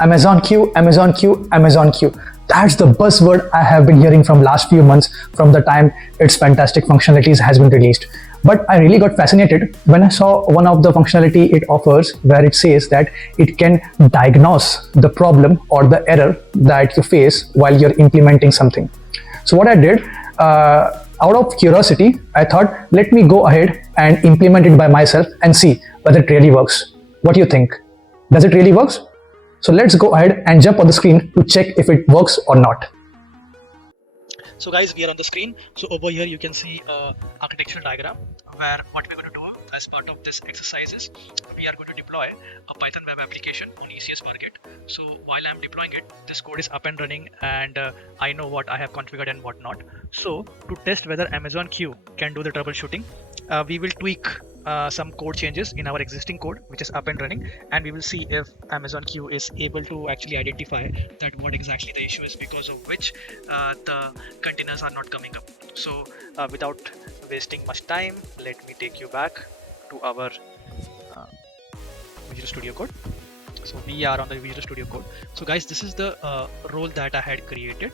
Amazon Q, Amazon Q, Amazon Q. That's the buzzword I have been hearing from last few months from the time its fantastic functionalities has been released. But I really got fascinated when I saw one of the functionality it offers where it says that it can diagnose the problem or the error that you face while you're implementing something. So what I did, out of curiosity, I thought, let me go ahead and implement it by myself and see whether it really works. What do you think? Does it really works? So let's go ahead and jump on the screen to check if it works or not. So guys, we are on the screen. So over here you can see a architectural diagram where what we're going to do as part of this exercise is we are going to deploy a Python web application on ECS Market. So while I'm deploying it, this code is up and running and I know what I have configured and what not. So to test whether Amazon Q can do the troubleshooting, we will tweak some code changes in our existing code which is up and running, and we will see if Amazon Q is able to actually identify that what exactly the issue is because of which the containers are not coming up. So without wasting much time, let me take you back to our Visual Studio Code. So we are on the Visual Studio Code. So guys, this is the role that I had created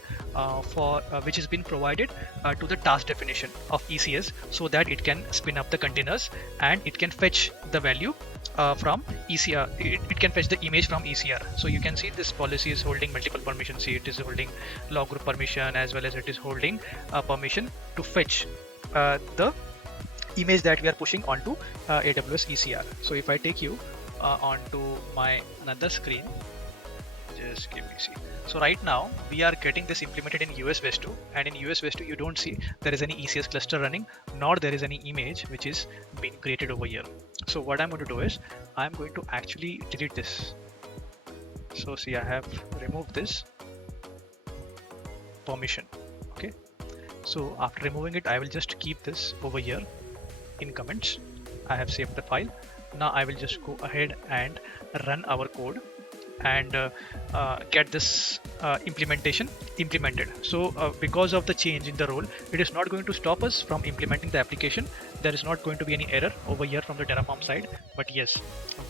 for which has been provided to the task definition of ECS so that it can spin up the containers and it can fetch the value from ECR. It can fetch the image from ECR. So you can see this policy is holding multiple permissions. See, it is holding log group permission as well as it is holding permission to fetch the image that we are pushing onto AWS ECR. So if I take you onto my another screen, just give me see. So right now we are getting this implemented in US West 2, and in US West 2 you don't see there is any ECS cluster running, nor there is any image which is being created over here. So what I'm going to do is I'm going to actually delete this. So see, I have removed this permission. Okay, so after removing it, I will just keep this over here in comments. I have saved the file. Now I will just go ahead and run our code and get this implementation implemented. So because of the change in the role, it is not going to stop us from implementing the application. There is not going to be any error over here from the Terraform side. But yes,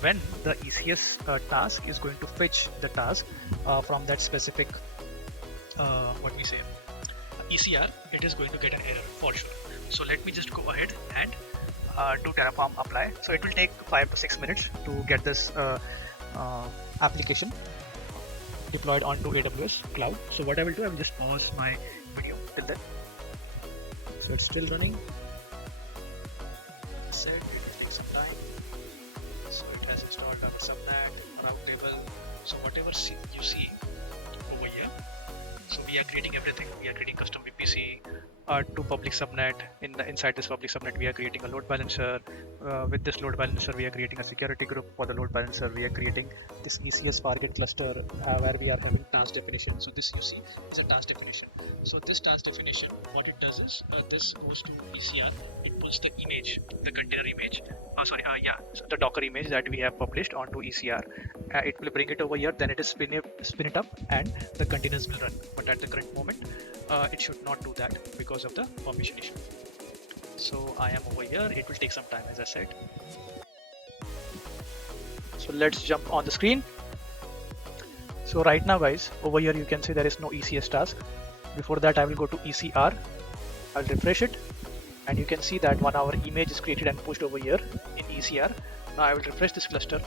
when the ECS task is going to fetch the task from that specific what we say ECR, it is going to get an error for sure. So let me just go ahead and do Terraform apply. So it will take 5 to 6 minutes to get this application deployed onto AWS cloud. So what I will do, I will just pause my video till then. So it's still running. As I said, it will take some time. So it has installed our subnet, route table. So whatever you see over here. So we are creating everything. We are creating custom VPC to public subnet. Inside this public subnet, we are creating a load balancer. With this load balancer, we are creating a security group for the load balancer. We are creating this ECS target cluster where we are having task definition. So this you see is a task definition. So this task definition, what it does is this goes to ECR. It pulls the image, the container image. The Docker image that we have published onto ECR. It will bring it over here. Then it is spin it up, and the containers will run. But at the current moment, it should not do that because of the permission issue. So I am over here. It will take some time, as I said. So let's jump on the screen. So right now, guys, over here you can see there is no ECS task. Before that, I will go to ECR. I'll refresh it, and you can see that our image is created and pushed over here in ECR. Now I will refresh this cluster,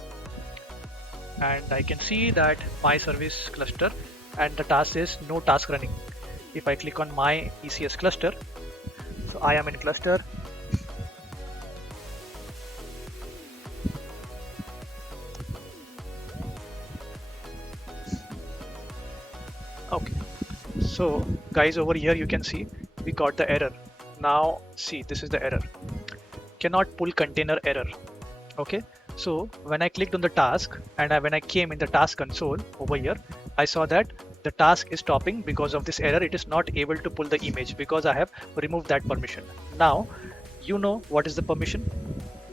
and I can see that my service cluster and the task is no task running. If I click on my ECS cluster, so I am in cluster. Okay, so guys, over here you can see we got the error. Now see, this is the error, cannot pull container error. Okay, so when I clicked on the task and when I came in the task console over here, I saw that the task is stopping because of this error. It is not able to pull the image because I have removed that permission. Now you know what is the permission.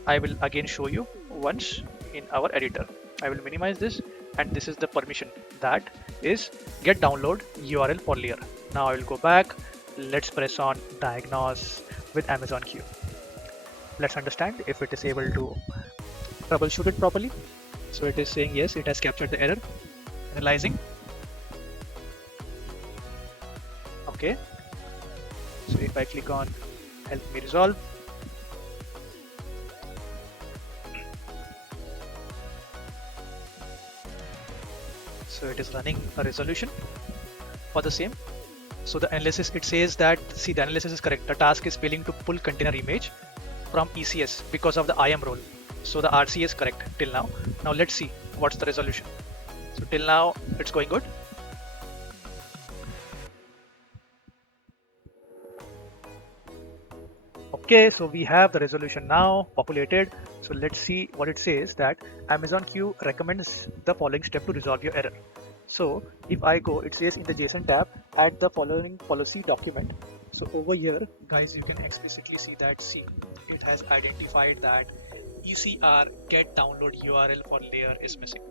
I will again show you once in our editor. I will minimize this, and this is the permission, that is get download URL for layer. Now I will go back. Let's press on diagnose with Amazon Q. Let's understand if it is able to troubleshoot it properly. So it is saying yes, it has captured the error. analyzing. Okay, so if I click on help me resolve, so it is running a resolution for the same. So the analysis, it says that, see, the analysis is correct. The task is failing to pull container image from ECS because of the IAM role. So the RC is correct till now. Now let's see what's the resolution. So till now it's going good. Okay, so we have the resolution now populated. So let's see what it says, that Amazon Q recommends the following step to resolve your error. So if I go, it says in the JSON tab, add the following policy document. So over here, guys, you can explicitly see that, see, it has identified that ECR get download URL for layer is missing.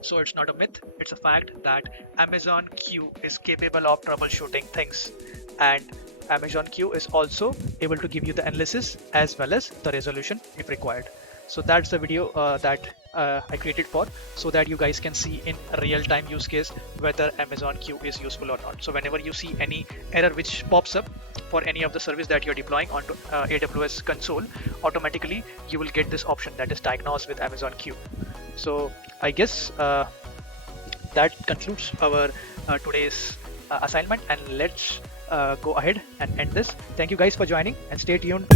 So it's not a myth, it's a fact that Amazon Q is capable of troubleshooting things, and Amazon Q is also able to give you the analysis as well as the resolution if required. So that's the video that I created for, so that you guys can see in real-time use case whether Amazon Q is useful or not. So whenever you see any error which pops up for any of the service that you're deploying onto AWS console, automatically you will get this option that is diagnosed with Amazon Q. So I guess that concludes our today's assignment, and let's go ahead and end this. Thank you guys for joining, and stay tuned.